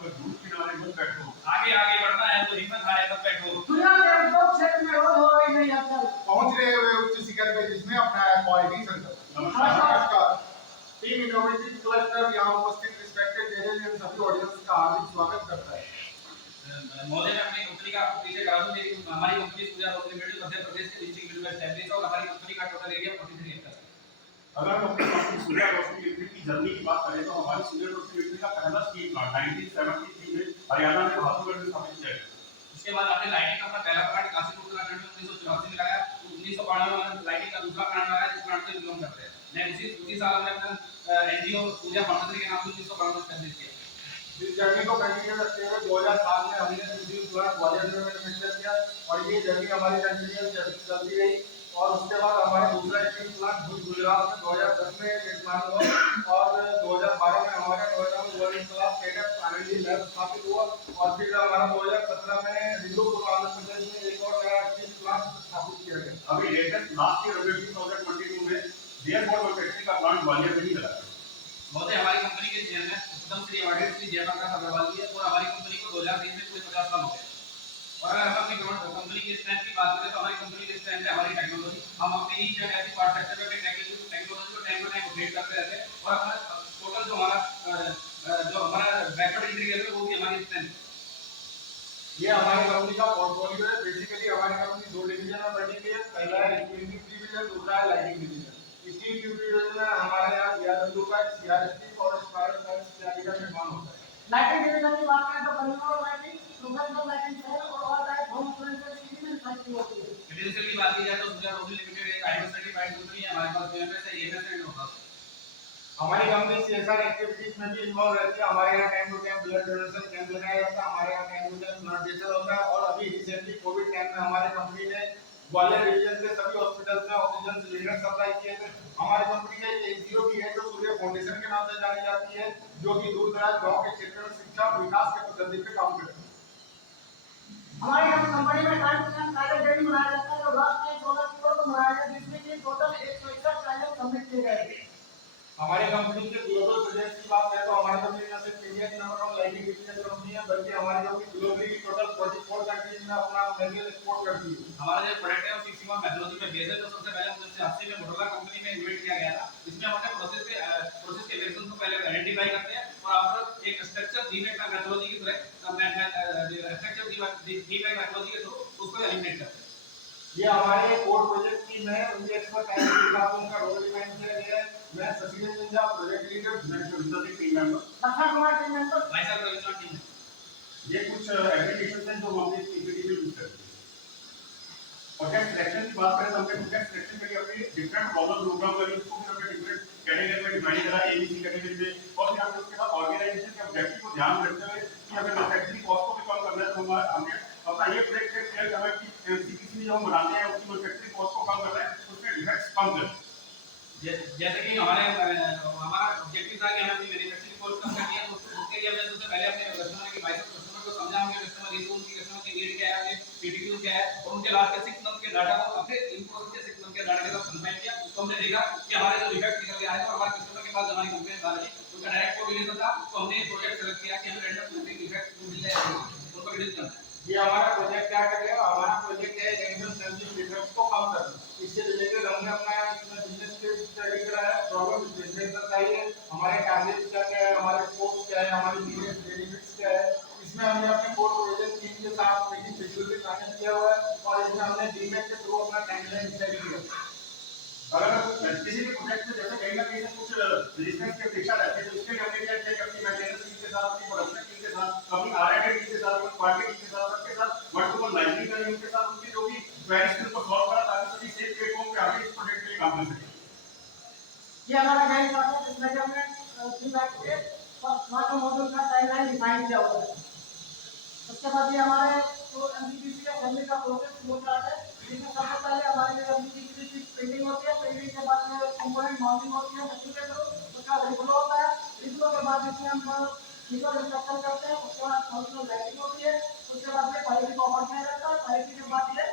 दूर किनारे मत बैठो। आगे आगे बढ़ना है तो हिम्मत हारे मत बैठो। दुनिया के उद्योग क्षेत्र में रोज हो रही नई हलचल पहुंच रहे हुए उच्च शिखर पे जिसने अपनाया क्वालिटी सेंटर। नमस्कार। टीम इनोवेटिव क्लस्टर यहाँ उपस्थित रिस्पेक्टेड जजेस एंड सभी ऑडियंस का हार्दिक स्वागत करता है। महोदय मैं अपनी कंपनी का आपको परिचय करा दूं। मेरी हमारी company Surya road limited Madhya Pradesh के डिस्ट्रिक्ट में एस्टैब्लिश है और हमारी कंपनी का टोटल एरिया 43 एकड़ है। अगर हम अपनी कंपनी सूर्या रोशनी लिमिटेड की जर्नी की बात करें तो हमारी सूर्या रोशनी लिमिटेड का पहला स्टील प्लांट 1973 में हरियाणा में बहादुरगढ़ में स्थापित किया गया। उसके बाद हमने लाइटिंग का अपना पहला प्लांट काशीपुर उत्तराखंड में 1984 में लगाया। 1992 में लाइटिंग का दूसरा प्लांट लगाया जिस प्लांट से बिलोंग करते हैं। नेक्स्ट उसी साल हमने अपना एनजीओ सूर्या फाउंडेशन के नाम से 1992 में एस्टैब्लिश किया। इस जर्नी को कंटिन्यू रखते हुए 2007 में हमने दूसरी प्लांट ग्वालियर में मैन्युफैक्चर किया और ये जर्नी हमारी कंटिन्यू चलती रही। और उसके बाद हमारा दूसरा स्टील प्लांट गुजरात में 2010 में निर्माण हुआ और 2012 में हमारा नोएडा में world class setup R&D lab स्थापित हुआ और फिर हमारा 2017 में हिंदूपुर आंध्र प्रदेश में एक और नया स्टील प्लांट स्थापित किया गया। अभी लेटेस्ट लास्ट ईयर 2022 में एयरपोर्ट मैन्युफैक्चरिंग का प्लांट ग्वालियर में ही लगा है। महोदय हमारी कंपनी के चेयरमैन उत्तम श्री अवार्डेड श्री जयप्रकाश अग्रवाल जी है और हमारी कंपनी को 2023 में पूरे 50 साल हो गए। और अगर हम अपनी कंपनी की स्ट्रेंथ की बात करें तो हमारी कंपनी की स्ट्रेंथ है हमारी टेक्नोलॉजी। हम अपने each and every part sector में टेक्नोलॉजी को टाइम टू टाइम अपडेट करते रहते हैं और हमारा टोटल जो हमारा बैकवर्ड इंटीग्रेशन है वो भी हमारी स्ट्रेंथ है। ये हमारी कंपनी का पोर्टफोलियो है। बेसिकली हमारी कंपनी दो डिवीजन में बनी हुई है। पहला है स्टील डिवीजन, दूसरा है लाइटिंग डिवीजन। स्टील डिवीजन में हमारे यहाँ सीआरडब्ल्यू का सीआरएसटी और स्पाइरल फैंस इत्यादि का निर्माण होता है। लाइटिंग डिवीजन की बात करें तो परिवार लाइटिंग, प्रोफेशनल लाइटिंग है और ऑल टाइप होम अप्लायंसेस की भी मैन्युफैक्चरिंग होती है। क्रेडेंशियल की बात की जाए तो सूर्या रोशनी लिमिटेड एक आईएसओ सर्टिफाइड कंपनी है। हमारे पास बीएमएस है, एएमएस है, एंड हमारी कंपनी सीएसआर एक्टिविटीज में भी इन्वॉल्व रहती है। हमारे यहाँ time to time blood donation camp लगाया जाता है। हमारे यहाँ time to time blood donation होता है और अभी रिसेंटली कोविड टाइम में हमारी कंपनी ने ग्वालियर रीजन के सभी हॉस्पिटल्स में ऑक्सीजन सिलेंडर सप्लाई किए थे। हमारी कंपनी का एक एनजीओ भी है जो सूर्य फाउंडेशन के नाम से जानी जाती है, जो कि दूर दराज गांव के क्षेत्र में शिक्षा और विकास के पद्धति पे काम करती है। हमारी कंपनी में time to time tiger day मनाया जाता है जो लास्ट में 16 अक्टूबर को मनाया गया जिसमें कि टोटल 161 टाइगर सबमिट किए गए। हमारी कंपनी के ग्लोबल प्रेजेंस की बात करें तो हमारी कंपनी न सिर्फ इंडिया की नंबर 1 लाइटिंग डिवीजन कंपनी है बल्कि हमारी कंपनी ग्लोबली टोटल 44 कंट्रीज में अपना मटेरियल एक्सपोर्ट करती है। हमारा जो प्रोडक्ट है वो 6 सिग्मा मेथोडोलॉजी पे बेस्ड है। तो सबसे पहले 1980 में मोटोरोला कंपनी में इन्वेंट किया गया था। इसमें हम अपने प्रोसेस के वेरिएशन को पहले आइडेंटिफाई करते हैं और आफ्टर एक स्ट्रक्चर डिफेक्ट मेथोडोलॉजी की तरह स्ट्रक्चर डिफेक्ट मेथोडोलॉजी के थ्रू उसको एलिमिनेट करते हैं। ये हमारे कोर प्रोजेक्ट टीम है, उनके एक्सपर्ट टाइम के साथ उनका रोल डिफाइन किया गया है। मैं सचिन जिंदा project leader, next visiting team member, अच्छा कुमार टीम मेंबर, भाई साहब रविचंद्र टीम। ये कुछ एप्लीकेशंस हैं जो हम अपने पीपीटी में यूज करते हैं। प्रोजेक्ट सिलेक्शन की बात करें तो हमने प्रोजेक्ट सिलेक्शन के लिए अपनी डिफरेंट प्रॉब्लम प्रोग्राम करी, उसको हमने डिफरेंट कैटेगरी में डिवाइड करा, एबीसी कैटेगरी में। और फिर हमने उसके बाद ऑर्गेनाइजेशन के ऑब्जेक्टिव को ध्यान में रखते हुए कि अगर मैन्युफैक्चरिंग कॉस्ट को भी कम करना है तो हमने अपना ये प्रोजेक्ट सेट किया हमें कि सीपीसी जो हम बनाते हैं उसकी मैन्युफैक्चरिंग कॉस्ट को कम करना है, उसमें डिफेक्ट्स कम करना है। जैसे कि हमारा ऑब्जेक्टिव था कि हमें अपनी मैन्युफैक्चरिंग कॉस्ट कम करनी है। तो उसके लिए हमने सबसे पहले अपने कस्टमर को समझाएंगे कस्टमर रिस्पॉन्स की कस्टमर की नीड क्या है, पीटीक्यू क्या है और उनके लास्ट के 6 मंथ के डाटा को अपने इनपुट के 6 मंथ के डाटा के साथ कंबाइन किया। तो हमने देखा कि हमारे जो डिफेक्ट निकल के आए तो हमारे कस्टमर के पास हमारी कंप्लेंट आ रही है उनका डायरेक्ट कोरिलेशन था। तो हमने प्रोजेक्ट सेलेक्ट किया कि हमें रैंडम डिफेक्ट मिल जाए उनको रिड्यूस करना है। ये हमारा प्रोजेक्ट क्या करेगा? हमारा प्रोजेक्ट है रैंडम सैंपलिंग डिफेक्ट्स को कम करना। इससे रिलेटेड हमने अपना इसमें बिजनेस केस स्टडी करा है, प्रॉब्लम बिजनेस बताई है, हमारे टारगेट्स क्या क्या है, हमारे स्कोप्स क्या है, हमारी बिजनेस बेनिफिट्स क्या है। इसमें हमने अपने कोर प्रोजेक्ट टीम के साथ मीटिंग शेड्यूल भी शामिल किया हुआ है और इसमें हमने डीमेट के थ्रू अपना टाइमलाइन डिसाइड किया है। अगर किसी भी प्रोजेक्ट में जैसे कहीं ना कहीं से कुछ रेजिस्टेंस की अपेक्षा रहती है तो इसके लिए हमने क्या किया कि अपनी मेंटेनेंस टीम के साथ, अपनी प्रोडक्शन टीम के साथ, अपनी आरएंड टीम के साथ, अपनी क्वालिटी टीम के साथ, सबके साथ मल्टीपल लाइब्रेरी करी, उनके साथ उनकी जो भी क्वेरीज को सॉल्व करा ताकि सभी सेफ प्लेटफॉर्म पे आगे इस प्रोजेक्ट के लिए काम कर सकें। ये हमारा गाइड था जिसमें कि हमने 3 लाख के स्मार्ट मॉड्यूल का टाइमलाइन डिफाइन किया हुआ है। उसके बाद ये हमारे तो एमपीपीसी का फैमिली का प्रोसेस फ्लो चार्ट है जिसमें सबसे पहले हमारे लिए एमपीपीसी की प्रिंटिंग होती है, प्रिंटिंग के बाद में कंपोनेंट माउंटिंग होती है मशीन के थ्रू, उसका रिफ्लो होता है, रिफ्लो के बाद इसमें हम फिजिकल इंस्ट्रक्शन करते हैं, उसके बाद फंक्शनल लाइटिंग होती है, उसके बाद में क्वालिटी को ऑफर किया जाता है, क्वालिटी के बाद ये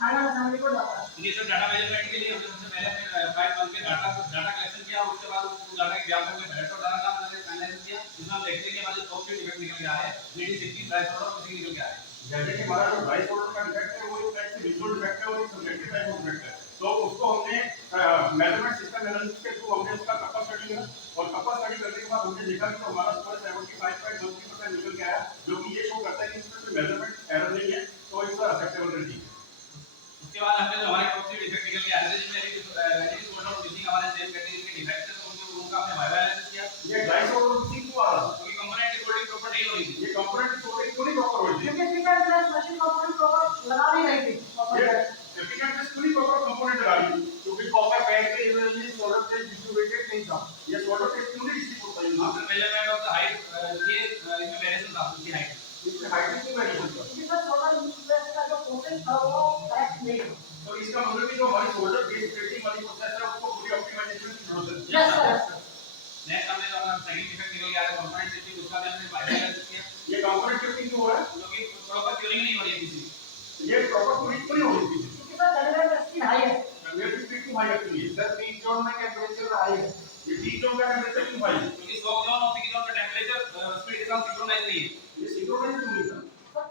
फाइनल असेंबली को जाता है। इनिशियल डाटा मेजरमेंट के लिए हमने सबसे पहले अपने 5 मंथ के डाटा कलेक्शन किया, उसके बाद उस डाटा के व्यापक में हेडर डाला, हमने फाइनलाइज किया, जिसमें हम देखते हैं कि हमारे टॉप के डिफेक्ट निकल के आ रहे हैं, लीडिंग 60 ड्राई सोल्डर और किसी निकल के आ रहे हैं। जैसे कि हमारा जो ड्राई सोल्डर का डिफेक्ट है वो एक टाइप से विजुअल डिफेक्ट है और एक सब्जेक्टिव टाइप ऑफ डिफेक्ट है। तो उसको हमने मेजरमेंट सिस्टम एनालिसिस के थ्रू हमने उसका कपा स्टडी किया और कपा स्टडी करने के बाद हमने देखा कि हमारा स्कोर 75.13% निकल के आया, जो कि ये शो करता है कि इसमें कोई मेजरमेंट एरर नहीं है, तो इट्स एक्सेप्टेबल रेटिंग। उसके बाद हमने जो हमारे टॉप के डिफेक्ट निकल के आ रहे थे जिसमें लीडिंग सोल्डर और किसी हमारे सेम कैटेगरी के डिफेक्ट है, तो उनका हमने वाइवा एनालिसिस किया। ये ड्राई सोल्डर किसी को आ रहा है, क्योंकि कंपोनेंट की कोडिंग प्रॉपर नहीं हो रही थी। ये कंपोनेंट की कोडिंग पूरी प्रॉपर हो रही है, क्योंकि pick and place machine component proper लगा नहीं रही थी। ये पिक एंड प्लेस पूरी प्रॉपर कंपोनेंट लगा रही थी, क्योंकि कॉपर पैड के इवनली सोल्डर पे डिस्ट्रीब्यूटेड नहीं था, ये सोल्डर पे पूरी डिस्ट्रीब्यूट था। After measurement of the height ये इसमें वेरिएशन था उसकी हाइट, इसमें हाइट की वेरिएशन था, क्योंकि सर सोलर प्लेस का जो प्रोसेस था वो करेक्ट नहीं था। तो इसका मतलब कि जो हमारी सोल्डर बेस प्लेटिंग वाली प्रोसेस है उसको पूरी ऑप्टिमाइजेशन की जरूरत है। Yes sir. नेक्स्ट हमने जो अपना सेकंड डिफेक्ट निकल गया था कंपोनेंट से, उसका भी हमने वाइवा एनालिसिस किया। ये कंपोनेंट शिफ्टिंग जो है क्योंकि प्रॉपर ट्यूनिंग नहीं हो रही है किसी, ये प्रॉपर पूरी पूरी हो रही थी, क्योंकि सर जनरेटर स्पीड हाई है। कंवेयर स्पीड की हाई एक्चुअली है सर पीक जोन में टेंपरेचर हाई है, ये पीक जोन का टेंपरेचर क्यों हाई है, क्योंकि स्टॉक जोन और पीक जोन का टेंपरेचर स्पीड के साथ सिंक्रोनाइज नहीं है। ये सिंक्रोनाइज क्यों नहीं था। सर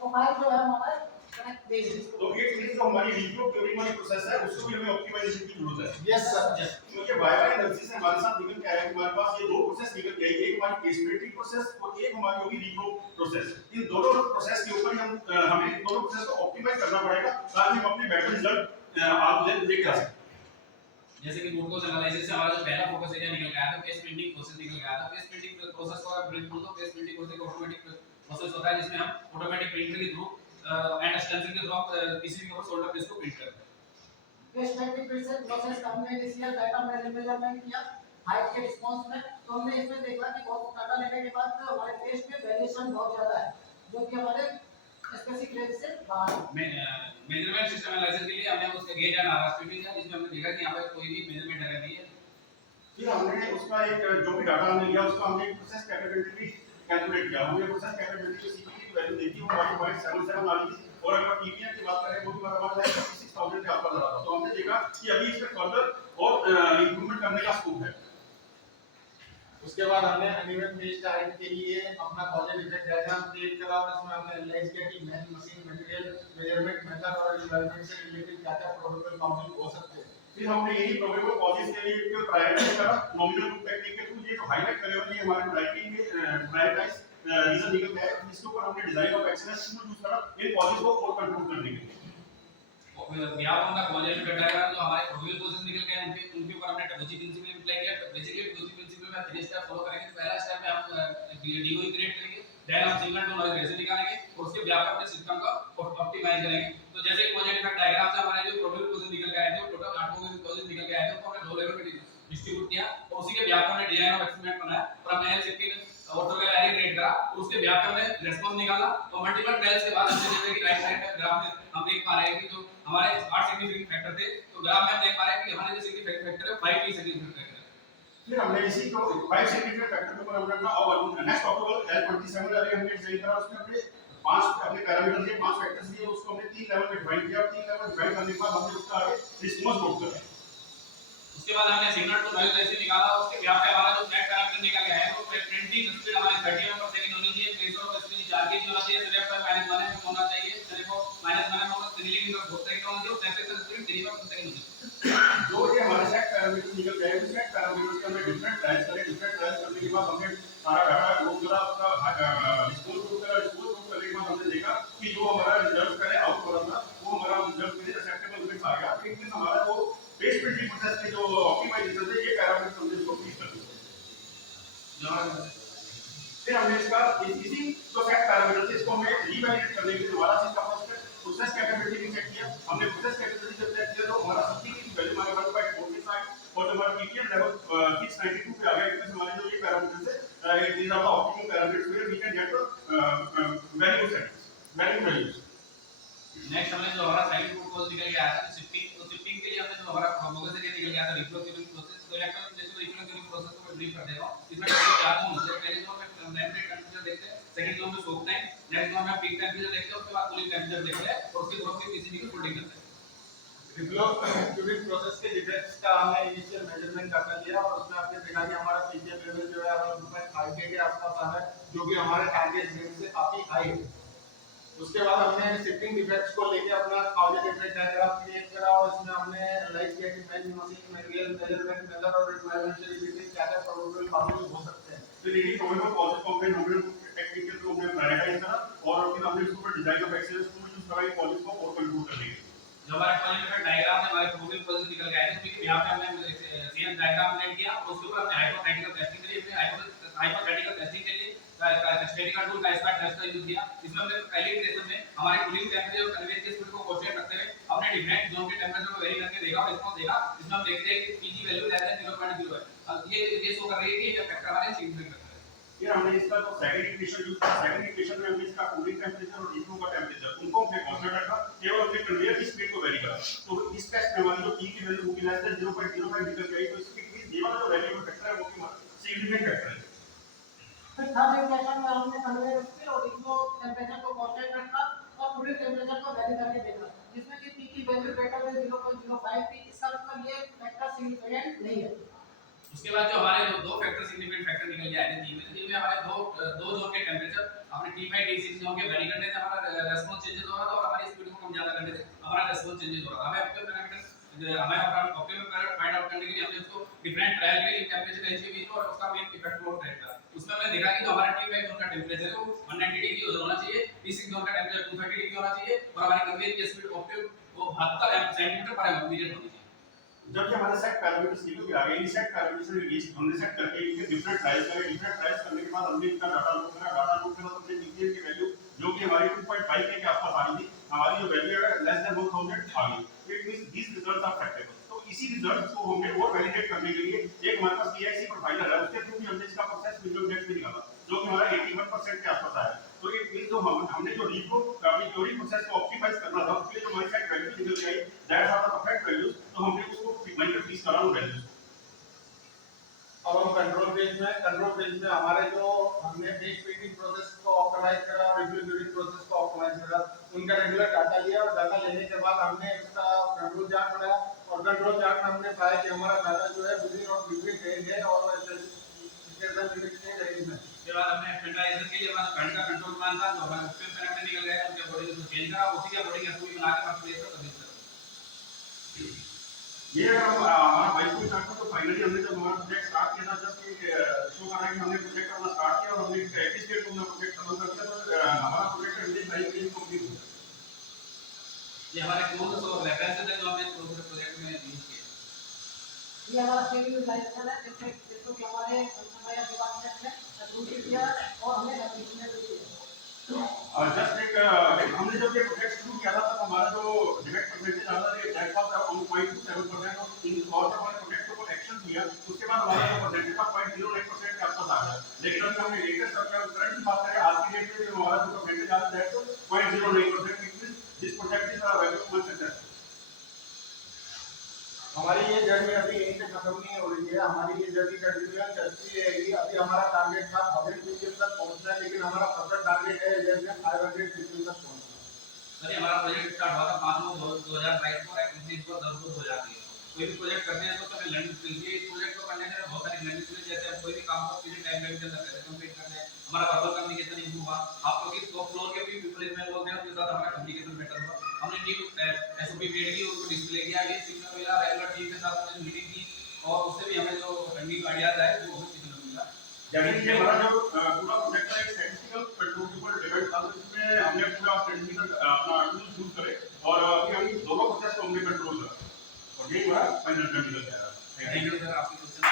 प्रोफाइल जो है हमारा कनेक्ट नहीं है। तो ये चीज जो हमारी रीफ्लो ट्यूनिंग वाली प्रोसेस है उसको भी हमें ऑप्टिमाइजेशन की जरूरत है। Yes sir. तो ये वाइवा एनालिसिस से हमारे साथ निकल के आया है, हमारे पास ये दो प्रोसेस निकल के आई, एक हमारी केस प्लेटिंग प्रोसेस और एक हमारी होगी रीफ्लो प्रोसेस। इन दोनों प्रोसेस के ऊपर ही हमें इन दोनों प्रोसेस को ऑप्टिमाइज करना पड़ेगा ताकि हम अपने बेटर रिजल्ट आप लेके आ सकें। जैसे कि रूट कॉज एनालिसिस से हमारा जो पहला फोकस एरिया निकल के आया था पेस्ट प्रिंटिंग प्रोसेस निकल के आया था। पेस्ट प्रिंटिंग प्रोसेस को आप ब्रीफ बोल दो, पेस्ट प्रिंटिंग प्रोसेस एक ऑटोमेटिक प्रोसेस होता है जिसमें हम ऑटोमेटिक प्रिंटर के थ्रू एंड स्टेंसिल के थ्रू पीसीबी के ऊपर सोल्डर पेस्ट को प्रिंट करते हैं। पेस्ट प्रिंटिंग प्रोसेस का हमने इनिशियल डाटा मेजरमेंट किया हाइट के रिस्पांस में, तो हमने इसमें देखा कि बहुत डाटा लेने के बाद हमारे पेस्ट में वेरिएशन बहुत ज्यादा है, जो कि हमारे स्पेसिफिक रेंज से बाहर है। मेजरमेंट सिस्टम एनालिसिस के लिए हमने उसका गेज एंड आरएसपी भी किया जिसमें हमने देखा कि यहां पर कोई भी मेजरमेंट एरर नहीं है। फिर हमने उसका एक जो भी डाटा हमने लिया उसका हमने एक प्रोसेस कैपेबिलिटी भी कैलकुलेट किया। हमने प्रोसेस कैपेबिलिटी को सीपीयू की वैल्यू देखी, वो हमारी 0.77 आ रही थी और अगर पीपीएम की बात करें वो भी हमारा 6000 के आसपास आ रहा था। तो हमने देखा कि अभी इसमें फर्दर और इंप्रूवमेंट करने का स्कोप है। उसके बाद हमने अनइवन फेज टाइम के लिए अपना कॉलेज डिफेक्ट डायग्राम क्रिएट करा और इसमें हमने एनालाइज किया कि man machine material measurement method और एनवायरनमेंट से रिलेटेड क्या-क्या प्रोबेबल काउंटिंग हो सकते हैं। फिर हमने यही प्रोबेबल कॉजेस के लिए एक प्रायोरिटाइज करा नॉमिनल ग्रुप टेक्निक के थ्रू। ये जो हाईलाइट करे हुए हैं हमारे राइटिंग में प्रायोरिटाइज रीजन निकल गया है, इसके ऊपर हमने design of excellence tool use करा इन कॉजेस को और कंट्रोल करने के लिए। यहाँ पर हमने कॉलेज डिफेक्ट डायग्राम जो हमारे प्रोबेबल प्रोसेस निकल गए उनके ऊपर हमने टोपोलॉजी प्रिंसिपल अप्लाई किया। बेसिकली टोपोलॉजी प्रिंसिपल में 3 स्टेप फॉलो करेंगे। पहला स्टेप में हम डीओई क्रिएट करेंगे, देन हम सिग्नल टू नॉइज रेशियो निकालेंगे और उसके व्यापक अपने सिस्टम का ऑप्टिमाइज करेंगे। तो जैसे कॉलेज डिफेक्ट डायग्राम से हमारे जो प्रोबेबल प्रोसेस निकल के आए थे टोटल 8 प्रोसेस निकल के आए थे, तो हमने 2 लेवल में डिस्ट्रीब्यूट किया और उसी के व्यापक हमने डिजाइन ऑफ एक्सपेरिमेंट बनाया और हमने L15 ऑर्थोगोनल एरे क्रिएट करा और उसके व्यापक हमने रिस्पांस निकाला। तो मल्टीपल ट्रायल्स के बाद हमने जैसे कि राइट साइड में ग्राफ में हम देख पा रहे हैं कि जो हमारे 8 सिग्निफिकेंट फैक्टर थे, तो ग्राफ में हम देख पा रहे हैं कि हमारे जो सिग्निफिकेंट फैक्टर है 5 की सिग्निफिकेंट फैक्टर है। फिर हमने इसी को 5 सिग्निफिकेंट फैक्टर के ऊपर हमने अपना और नेक्स्ट ऑक्टोबर L27 अरे हमने डिजाइन करा। उसमें हमने 5 अपने पैरामीटर दिए, 5 फैक्टर्स दिए, उसको हमने 3 लेवल में डिवाइड किया। 3 लेवल डिवाइड करने के बाद हमने उसका आगे रिस्पांस नोट करा। उसके बाद हमने सिग्नल टू नॉइज रेशियो निकाला। उसके व्यापक हमारा जो नेट पैरामीटर निकल गया है वो प्रिंटिंग स्पीड हमारी 30 एमएम पर सेकंड होनी चाहिए, प्रेशर ऑफ स्पीड 4 केजी होना चाहिए, सेलेक्ट पर -1 एमएम होना चाहिए, सेलेक्ट पर -1 एमएम होना चाहिए, रीलिंग पर 2 सेकंड होना चाहिए और टेंपरेचर स्पीड 3 पर सेकंड होनी चाहिए। जो ये हमारे सेट पैरामीटर निकल गए हैं, सेट पैरामीटर के हमने डिफरेंट ट्रायल्स करे। डिफरेंट ट्रायल्स करने के बाद हमने सारा डाटा लोड करा, उसका रिस्पांस नोट करा। रिस्पांस नोट करने के बाद हमने देखा कि जो हमारा रिजल्ट करे आउट हो रहा था वो हमारा रिजल्ट में एक्सेप्टेबल रिजल्ट आ गया। लेकिन हमारा वो पेस्ट प्रिंटिंग प्रोसेस के जो ऑप्टिमाइजेशन थे ये पैरामीटर हमने इसको फिक्स कर दिया। फिर हमने इसका इसी जो सेट पैरामीटर थे इसको हमें रीवैलिडेट करने के लिए दोबारा से इसका फर्स्ट प्रोसेस कैपेबिलिटी चेक किया। हमने प्रोसेस कैपेबिलिटी जब चेक किया तो हमारा सबकी वैल्यू हमारे 1.4 के साथ और हमारा पीपीएम लेवल 692 पे आ गया। इसमें हमारे जो ये पैरामीटर्स है these are the optimal parameters where we can get value set values. Next हमने जो हमारा सेकंड रूट कॉज निकल के आया था शिफ्टिंग, तो शिफ्टिंग के लिए हमने जो हमारा फोकस एरिया निकल गया था रिफ्लो क्यूबिंग प्रोसेस। तो इलेक्ट्रॉन जैसे रिफ्लो क्यूबिंग प्रोसेस को मैं ब्रीफ कर देता हूं। इसमें टोटल 4 जोन होते हैं। पहले जोन में टेम्परेचर टेंपरेचर देखते हैं, सेकंड जोन में सोक टाइम, नेक्स्ट जोन में पीक टेंपरेचर देखते हैं, उसके बाद कूलिंग टेंपरेचर देखते हैं और उसके बाद फिर पीसीबी की फोल्डिंग करते हैं। रिफ्लो प्रोसेस के डिफेक्ट्स का हमने इनिशियल मेजरमेंट कर लिया और उसमें आपने देखा कि हमारा पीसीएम लेवल जो है अराउंड 2.5 के आसपास आ रहा है, जो कि हमारे टारगेट रेंज से काफी हाई है। उसके बाद हमने शिफ्टिंग डिफेक्ट्स को लेके अपना काउजेट इफेक्ट डायग्राम क्रिएट करा और इसमें हमने एनालाइज किया कि man machine material measurement method और एनवायरमेंटल क्या-क्या प्रोबेबल प्रॉब्लम हो सकते हैं। तो देखिए प्रोबेबल कॉजेस को हमने नोबल टेक्निकल को हमने प्रायोरिटाइज करा और फिर हमने इसके ऊपर डिजाइन ऑफ एक्सेलेंस को यूज करा कॉजेस को और कंट्रोल करने के लिए। जो हमारे कॉलेज में डायग्राम है हमारे प्रोबेबल कॉजेस निकल गए हैं, क्योंकि यहां पे हमने सीएम डायग्राम लेट किया और उसके ऊपर हमने हाइपोथेटिकल टेस्टिंग के लिए हाइपोथेटिकल टेस्टिंग के लिए स्टैटिस्टिकल टूल का स्पैट टेस्ट का यूज किया। इसमें हमने पहले इटरेशन में हमारे कूलिंग टेंपरेचर और कन्वेयर के स्पीड को क्वेश्चन रखते हुए अपने डिफरेंट जोन के टेंपरेचर को वेरी करके देखा और रिस्पांस देखा। इसमें हम देखते हैं कि पीजी वैल्यू लेस देन 0.0 है। अब ये शो कर रही है कि ये फैक्टर हमारे सिग्निफिकेंट है। फिर हमने इसका जो सेकंड इक्वेशन यूज किया, सेकंड इक्वेशन में हमने इसका कूलिंग टेंपरेचर और रिफ्लो का टेंपरेचर उनको हमने कांस्टेंट रखा, केवल हमने कन्वेयर की स्पीड को वेरी करा। तो इस टेस्ट में हमारी जो पी की वैल्यू होगी लेस देन 0.05 निकल गई, तो इसकी ये वाला जो वैल्यू फैक्टर है वो सिग्निफिकेंट फैक्टर है। फिर थर्ड इक्वेशन में हमने कन्वेयर स्पीड और रिफ्लो टेंपरेचर को कांस्टेंट रखा और कूलिंग टेंपरेचर को वेरी करके देखा, जिसमें कि पी की वैल्यू ग्रेटर देन 0.05 थी। इसका मतलब ये फैक्टर सिग्निफिकेंट नहीं है। उसके बाद जो हमारे दो फैक्टर सिग्निफिकेंट फैक्टर निकल गया है जी में हमारे दो जोन के टेंपरेचर अपने T5 T6 जोन के वेरी करने से हमारा रेस्पॉन्स चेंजेस हो रहा था और हमारी स्पीड को कम ज्यादा करने से हमारा रेस्पॉन्स चेंजेस हो रहा था। हमें ऑप्टिमल पैरामीटर हमें अपना ऑप्टिमल पैरामीटर फाइंड आउट करने के लिए हमने उसको डिफरेंट ट्रायल के लिए टेंपरेचर रेंज के बीच और उसका मेन इफेक्ट को ट्राई करा। उसमें हमने देखा कि जो हमारा T5 जोन का टेंपरेचर है वो 190 डिग्री होना चाहिए, T6 जोन का टेंपरेचर 230 डिग्री होना चाहिए और हमारी कन्वेयर की स्पीड ऑप्टिमल वो 72 सेंटीमीटर पर मिनट होनी चाहिए। जब ये हमारे सेट पैरामीटर्स निकल के आ गए, इन सेट पैरामीटर्स से रिलीज हमने सेट करके इनके डिफरेंट ट्रायल्स करे, डिफरेंट ट्रायल्स करने के बाद हमने इनका डाटा लोड करा, डाटा लोड करा तो हमने टीपीएम की वैल्यू जो कि हमारी 2.5 के आसपास आ रही थी, हमारी जो वैल्यू है लेस देन 1000 आ गई। It means this results are factable. तो इसी रिजल्ट्स को हमने और वैलिडेट करने के लिए एक हमारे पास पीआईसी प्रोफाइलर है, उसके थ्रू भी हमने इसका प्रोसेस विजुअल इंडेक्स भी निकाला जो कि हमारा 81% के आसपास आया। तो इट मींस जो हमने जो रिप्रो अपनी थ्योरी प्रोसेस को ऑप्टिमाइज करना था उसके लिए जो हमारी सेट वैल्यू निकल के आई that's are the perfect values, तो हमने उसको माइनस 20 करा वो वैल्यूज। अब हम कंट्रोल पेज में हमारे जो हमने बीच पीटिंग प्रोसेस को ऑप्टिमाइज करा और रिव्यू ड्यूरिंग प्रोसेस को ऑप्टिमाइज करा, उनका रेगुलर डाटा लिया और डाटा लेने के बाद हमने उसका कंट्रोल चार्ट बनाया और कंट्रोल चार्ट में हमने पाया कि हमारा डाटा जो है विदिन और बिटवीन रेंज है और स्पेसिफिकेशन लिमिट के रेंज में। उसके बाद हमने एक्सपेंडाइजर के लिए हमारा करंट का कंट्रोल प्लान था जो हमारे उसके पैरामीटर निकल गए, उनके बॉडी को चेंज करा, उसी के बॉडी का पूरी बना के हम प्लेस पर सबमिट करा। ये अगर हम हमारा बाइक को चार्ट तो फाइनली हमने जब हमारा प्रोजेक्ट स्टार्ट किया था, जस्ट शो कर रहा है कि हमने प्रोजेक्ट अपना स्टार्ट किया और हमने प्रैक्टिस स्टेट को हमने प्रोजेक्ट खत्म कर दिया, तो हमारा प्रोजेक्ट विदिन 5 डेज कंप्लीट हो गया। ये हमारे टूल्स और रेफरेंसेस हैं जो हमने प्रोजेक्ट में यूज किए। ये हमारा शेड्यूलाइजेशन है, जिसको कि हमारे हमारे डिपार्टमेंट में अप्रूव किया और हमने एप्लीकेशन भी किया। जस्ट एक हमने जब ये प्रोजेक्ट शुरू किया था तब हमारा जो डिफेक्ट परसेंटेज आता था दैट वाज 1.27% और इन और जब हमने प्रोजेक्ट को एक्शन किया उसके बाद हमारा जो परसेंटेज था 0.09% के आसपास आ गया। लेकिन अभी हमने लेटेस्ट करंट की बात करें आज की डेट में जो हमारा जो परसेंटेज आ रहा है that 0.09%, this project is a very good success. हमारी ये जर्नी अभी यहीं पे खत्म नहीं हो रही है, हमारी ये जर्नी कंटिन्यूअस चलती रहेगी। अभी हमारा टारगेट था 1000 पीपीएम तक पहुंचना, लेकिन हमारा फर्दर टारगेट है 500 पीपीएम तक पहुंचना। सर ये हमारा प्रोजेक्ट स्टार्ट हुआ था 5/9/2022 को, एक्टिविटीज को जरूरत हो जाती है। कोई भी प्रोजेक्ट करते हैं तो उसमें लर्निंग मिलती है। इस प्रोजेक्ट को करने से बहुत सारी लर्निंग मिली, जैसे हम कोई भी काम को किसी टाइम फ्रेम के अंदर कैसे कंप्लीट करना है, हमारा वर्बल कम्युनिकेशन इंप्रूव हुआ, आप लोग इस टॉप फ्लोर के भी पीपल इसमें बोलते हैं, उनके साथ हमारा कम्युनिकेशन बेटर हुआ। हमने न्यू एसओपी क्रिएट की, उसको डिस्प्ले किया, ये सीखने मिला, रेगुलर टीम के साथ हमने मीटिंग की और उससे भी हमें जो फंडिंग आइडियाज आए वो हमें सीखने को मिला। यानी कि हमारा जो पूरा प्रोजेक्ट था एक स्टैटिस्टिकल कंट्रोल के ऊपर डिपेंड था, तो इसमें हमने पूरा स्टैटिस्टिकल अपना टूल्स यूज करे और अभी हम दोनों प्रोसेस को हमने कंट्रोल करा और यही हमारा फाइनल रिजल्ट निकल के आ रहा है। थैंक यू सर, आपकी क्वेश्चन